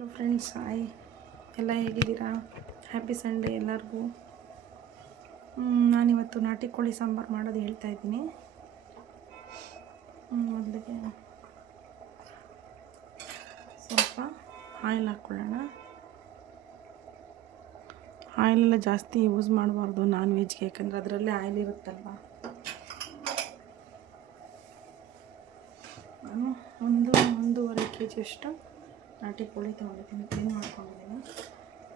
Hello friends, hi. ಎಲ್ಲ ಹೇಗಿದ್ದೀರಾ? Happy Sunday ಎಲ್ಲರಿಗೂ. ನಾನಿವತ್ತು ನಾಟಿ ಕೋಳಿ ಸಾಂಬಾರು ಮಾಡೋದು ಹೇಳ್ತಾಯಿದ್ದೀನಿ. ಮೊದಲಿಗೆ ಸ್ವಲ್ಪ ಆಯಿಲ್ ಹಾಕ್ಕೊಳ್ಳೋಣ. ಆಯಿಲೆಲ್ಲ ಜಾಸ್ತಿ ಯೂಸ್ ಮಾಡಬಾರ್ದು ನಾನ್ ವೆಜ್ಗೆ, ಯಾಕಂದರೆ ಅದರಲ್ಲೇ ಆಯಿಲ್ ಇರುತ್ತಲ್ವ. ನಾನು 1.5 kg ಅಷ್ಟು ನಾಟಿ ಕೋಳಿ ತೊಗೊಂಡಿದ್ದೀನಿ, ಕ್ಲೀನ್ ಮಾಡ್ಕೊಂಡಿದ್ದೀನಿ.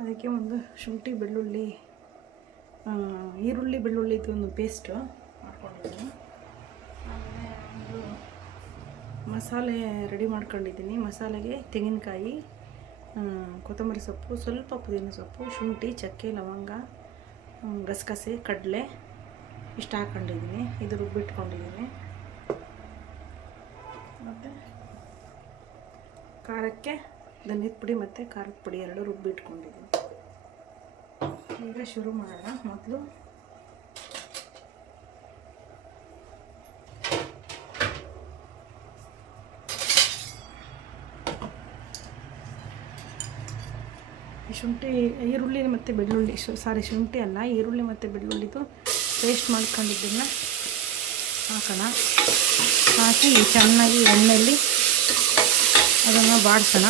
ಅದಕ್ಕೆ ಒಂದು ಶುಂಠಿ ಬೆಳ್ಳುಳ್ಳಿ ಈರುಳ್ಳಿ ಬೆಳ್ಳುಳ್ಳಿದು ಒಂದು ಪೇಸ್ಟು ಮಾಡ್ಕೊಂಡಿದ್ದೀನಿ. ಆಮೇಲೆ ಒಂದು ಮಸಾಲೆ ರೆಡಿ ಮಾಡ್ಕೊಂಡಿದ್ದೀನಿ. ಮಸಾಲೆಗೆ ತೆಂಗಿನಕಾಯಿ, ಕೊತ್ತಂಬರಿ ಸೊಪ್ಪು, ಸ್ವಲ್ಪ ಪುದೀನ ಸೊಪ್ಪು, ಶುಂಠಿ, ಚಕ್ಕೆ, ಲವಂಗ, ಗಸಗಸೆ, ಕಡಲೆ ಇಷ್ಟು ಹಾಕ್ಕೊಂಡಿದ್ದೀನಿ. ಇದು ರುಬ್ಬಿಟ್ಕೊಂಡಿದ್ದೀನಿ. ಮತ್ತು ಖಾರಕ್ಕೆ ಧನಿಯದ ಪುಡಿ ಮತ್ತು ಖಾರದ ಪುಡಿ ಎರಡು ರುಬ್ಬಿಟ್ಕೊಂಡಿದ್ದೀನಿ. ಈಗ ಶುರು ಮಾಡೋಣ. ಮೊದಲು ಈರುಳ್ಳಿ ಮತ್ತು ಬೆಳ್ಳುಳ್ಳಿ, ಶುಂಠಿ ಅಲ್ಲ, ಈರುಳ್ಳಿ ಮತ್ತು ಬೆಳ್ಳುಳ್ಳಿದು ಪೇಸ್ಟ್ ಮಾಡ್ಕೊಂಡಿದ್ದನ್ನು ಹಾಕೋಣ. ಹಾಕಿ ಚೆನ್ನಾಗಿ ಎಣ್ಣೆಯಲ್ಲಿ ಅದನ್ನು ಬಾಡಿಸೋಣ.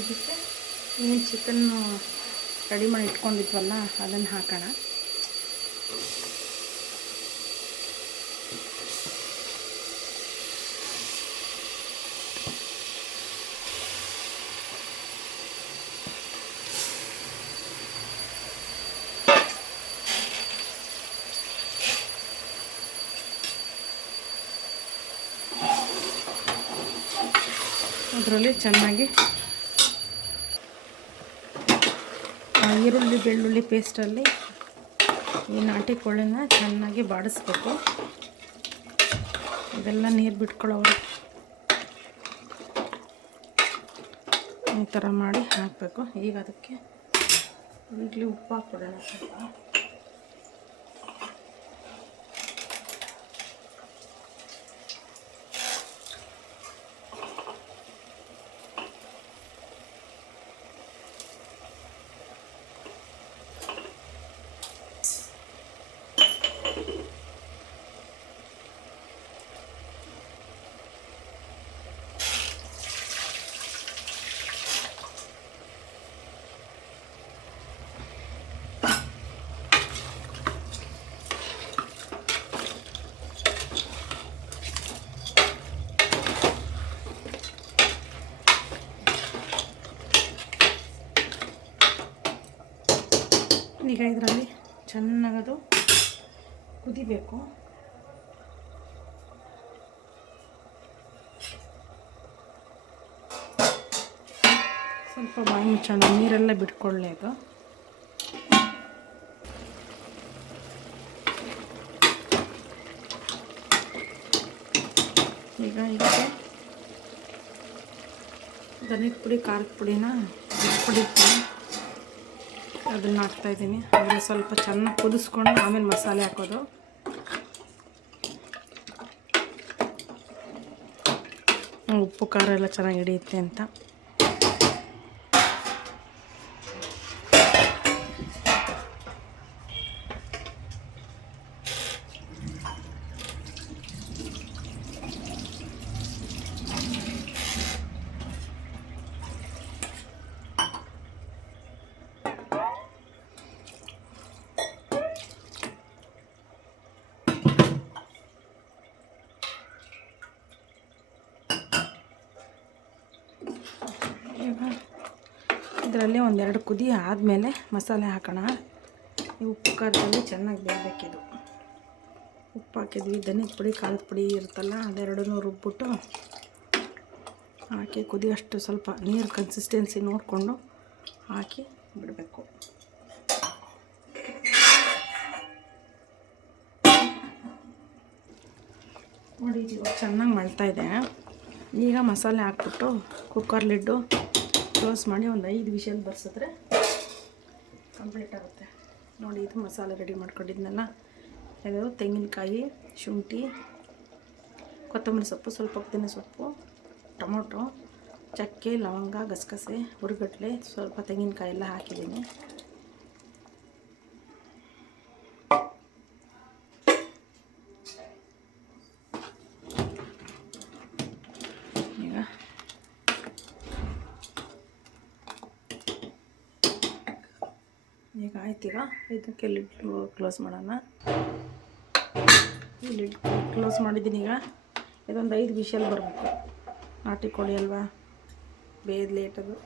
ಇದಕ್ಕೆ ಏನು ಚಿಕನ್ನು ರೆಡಿ ಮಾಡಿ ಇಟ್ಕೊಂಡಿದ್ವಲ್ಲ ಅದನ್ನು ಹಾಕೋಣ. ಅದರಲ್ಲಿ ಚೆನ್ನಾಗಿ ಈರುಳ್ಳಿ ಬೆಳ್ಳುಳ್ಳಿ ಪೇಸ್ಟಲ್ಲಿ ಈ ನಾಟಿ ಕೋಳಿನ ಚೆನ್ನಾಗಿ ಬಾಡಿಸ್ಬೇಕು. ಇದೆಲ್ಲ ನೀರು ಬಿಟ್ಕೊಳ್ಳೋರು ಈ ಥರ ಮಾಡಿ ಹಾಕಬೇಕು. ಈಗ ಅದಕ್ಕೆ ಈಗಲೇ ಉಪ್ಪು ಹಾಕ್ಬಿಡೋಣ ಸ್ವಲ್ಪ. ಈಗ ಇದರಲ್ಲಿ ಚೆನ್ನಾಗದು ಕುದಿಬೇಕು. ಸ್ವಲ್ಪ ಬಾಯಿ ಮುಚ್ಚೋಣ, ನೀರೆಲ್ಲ ಬಿಟ್ಕೊಳ್ಳಿ ಅದು. ಈಗ ಇದಕ್ಕೆ ಧನಿಯದ ಪುಡಿ ಖಾರದ ಪುಡಿನ ಪುಡಿತೀನಿ, ಅದನ್ನು ಹಾಕ್ತಾಯಿದ್ದೀನಿ. ಅದನ್ನು ಸ್ವಲ್ಪ ಚೆನ್ನಾಗಿ ಕುದಿಸ್ಕೊಂಡು ಆಮೇಲೆ ಮಸಾಲೆ ಹಾಕೋದು. ಉಪ್ಪು ಖಾರ ಎಲ್ಲ ಚೆನ್ನಾಗಿ ಹಿಡಿಯುತ್ತೆ ಅಂತ. ಇದರಲ್ಲಿ ಒಂದೆರಡು ಕುದಿ ಆದಮೇಲೆ ಮಸಾಲೆ ಹಾಕೋಣ. ಈ ಉಪ್ಪು ಖಾರದಲ್ಲಿ ಚೆನ್ನಾಗಿ ಬೇಯಬೇಕಿದು. ಉಪ್ಪು ಹಾಕಿದ್ವಿ, ಧನಿಯದ ಪುಡಿ ಖಾರದ ಪುಡಿ ಇರುತ್ತಲ್ಲ ಅದೆರಡನ್ನೂ ರುಬ್ಬಿಟ್ಟು ಹಾಕಿ ಕುದಿಯೋಷ್ಟು ಸ್ವಲ್ಪ ನೀರು ಕನ್ಸಿಸ್ಟೆನ್ಸಿ ನೋಡಿಕೊಂಡು ಹಾಕಿ ಬಿಡಬೇಕು. ನೋಡಿ, ಇವಾಗ ಚೆನ್ನಾಗಿ ಮಾಡ್ತಾಯಿದೆ. ಈಗ ಮಸಾಲೆ ಹಾಕ್ಬಿಟ್ಟು ಕುಕ್ಕರ್ ಲಿಡ್ಡು ಕ್ಲೋಸ್ ಮಾಡಿ ಒಂದು 5 ವಿಷಲ್ ಬರ್ಸಿದ್ರೆ ಕಂಪ್ಲೀಟ್ ಆಗುತ್ತೆ. ನೋಡಿ, ಇದು ಮಸಾಲೆ ರೆಡಿ ಮಾಡ್ಕೊಂಡಿದ್ನಲ್ಲ, ಇದು ತೆಂಗಿನಕಾಯಿ, ಶುಂಠಿ, ಕೊತ್ತಂಬರಿ ಸೊಪ್ಪು, ಸ್ವಲ್ಪ ಪುದೀನ ಸೊಪ್ಪು, ಟೊಮೊಟೊ, ಚಕ್ಕೆ, ಲವಂಗ, ಗಸಗಸೆ, ಹುರಿಗಡಲೆ, ಸ್ವಲ್ಪ ತೆಂಗಿನಕಾಯಿ ಎಲ್ಲ ಹಾಕಿದ್ದೀನಿ. ಈಗ ಆಯ್ತೀಗ ಇದಕ್ಕೆ ಲಿಡ್ ಕ್ಲೋಸ್ ಮಾಡೋಣ. ಈ ಲಿಡ್ ಕ್ಲೋಸ್ ಮಾಡಿದ್ದೀನಿ. ಈಗ ಇದೊಂದು 5 ವಿಷಲ್ ಬರಬೇಕು. ನಾಟಿ ಕೋಳಿ ಅಲ್ವಾ, ಬೇಯ್ದು ಲೇಟದು.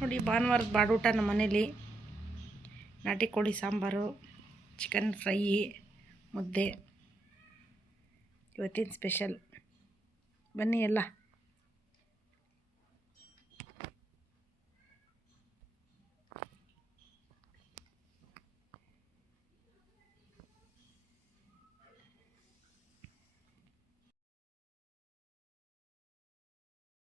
ನೋಡಿ, ಭಾನುವಾರದ ಬಾಡೂಟ ನಮ್ಮ ಮನೇಲಿ ನಾಟಿ ಕೋಳಿ ಸಾಂಬಾರು, ಚಿಕನ್ ಫ್ರೈ, ಮುದ್ದೆ ಇವತ್ತಿನ ಸ್ಪೆಷಲ್. ಬನ್ನಿ ಎಲ್ಲ.